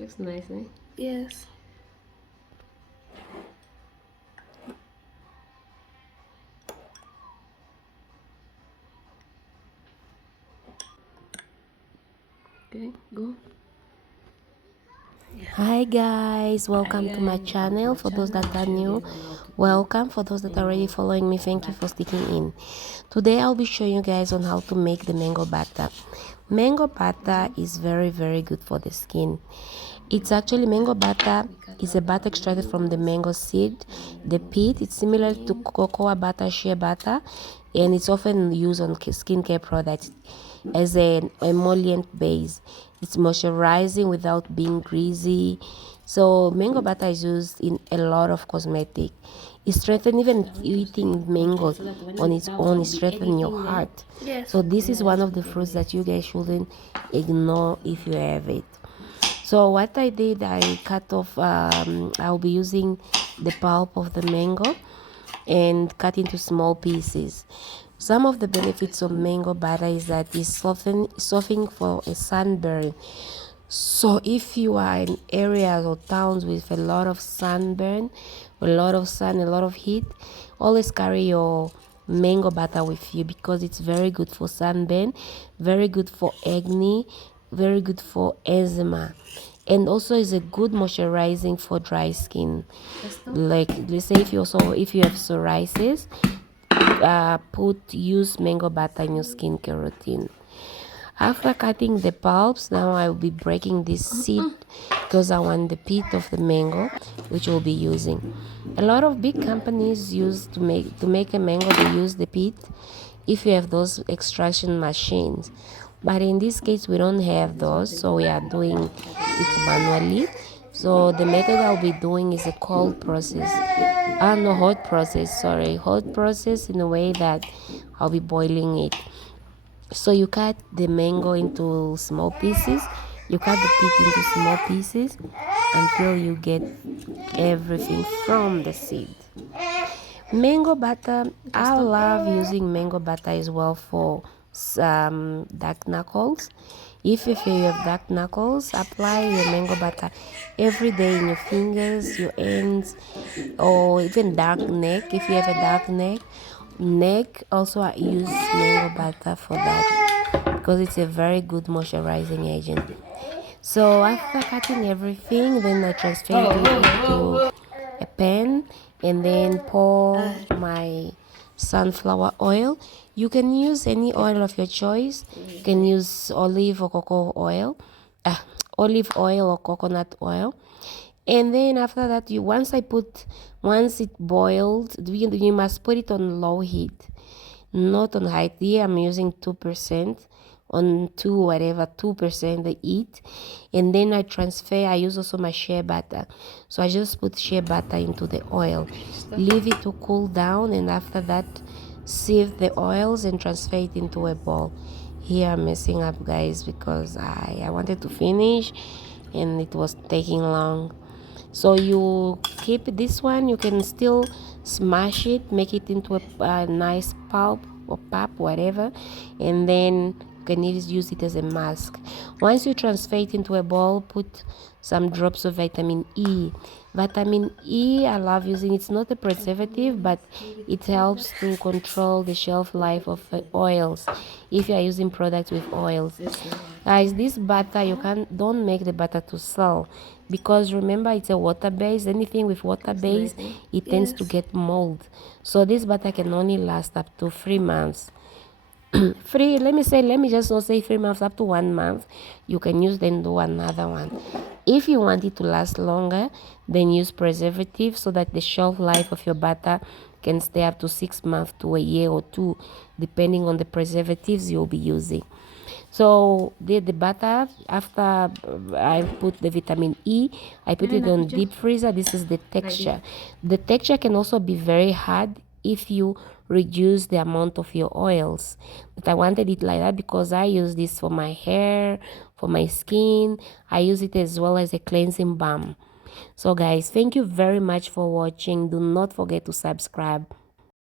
Looks nice, eh? Yes. Okay, go. Hi guys, welcome to my channel. For those that are new, welcome. For those that are already following me, thank you for sticking in. Today I'll be showing you guys on how to make the mango butter. Mango butter is very good for the skin. It's actually mango butter is a butter extracted from the mango seed, the pit. It's similar to cocoa butter, shea butter, and it's often used on skincare products as an emollient base. It's moisturizing without being greasy. So mango butter is used in a lot of cosmetic. It strengthens, even eating mango on its own, it strengthens your heart. Yes. So this is one of the fruits that you guys shouldn't ignore if you have it. So what I did, I cut off, I'll be using the pulp of the mango and cut into small pieces. Some of the benefits of mango butter is that it's softening for a sunburn. So if you are in areas or towns with a lot of sunburn, a lot of sun, a lot of heat, always carry your mango butter with you because it's very good for sunburn, very good for acne, very good for eczema, and also is a good moisturizing for dry skin. Like let's say if you have psoriasis, use mango butter in your skincare routine. After cutting the pulps, now I will be breaking this seed because I want the pit of the mango, which we'll be using. A lot of big companies use to make a mango, they use the pit if you have those extraction machines. But in this case, we don't have those, so we are doing it manually. So the method I'll be doing is a cold process. No, hot process, sorry. Hot process in a way that I'll be boiling it. So you cut the mango into small pieces. You cut the pit into small pieces until you get everything from the seed. Mango butter, I love using mango butter as well for some dark knuckles. If you have dark knuckles, apply your mango butter every day in your fingers, your hands, or even dark neck. If you have a dark neck, also I use mango butter for that because it's a very good moisturizing agent. So after cutting everything, then I transfer it into a pan and then pour my sunflower oil. You can use any oil of your choice. You can use olive or cocoa oil, olive oil or coconut oil. And then after that, once it boiled, you must put it on low heat, not on high. Here I'm using 2%, on 2% the heat. And then I use also my shea butter. So I just put shea butter into the oil, leave it to cool down, and after that sieve the oils and transfer it into a bowl. Here I'm messing up, guys, because I wanted to finish and it was taking long. So you keep this one, you can still smash it, make it into a nice pulp or pap, whatever, and then you can use it as a mask. Once you transfer it into a bowl, put some drops of vitamin E. Vitamin E, I love using. It's not a preservative, but it helps to control the shelf life of oils if you are using products with oils. Guys, this butter, don't make the butter to sell, because remember, it's a water base. Anything with water base, it tends to get mold. So this butter can only last up to 3 months. Let me just not say 3 months, up to 1 month. You can use, then do another one. If you want it to last longer, then use preservative so that the shelf life of your butter can stay up to 6 months to a year or 2, depending on the preservatives you'll be using. So the butter, after I put the vitamin E, I put it on deep freezer. This is the texture. The texture can also be very hard if you reduce the amount of your oils. But I wanted it like that because I use this for my hair, for my skin. I use it as well as a cleansing balm. So guys, thank you very much for watching. Do not forget to subscribe.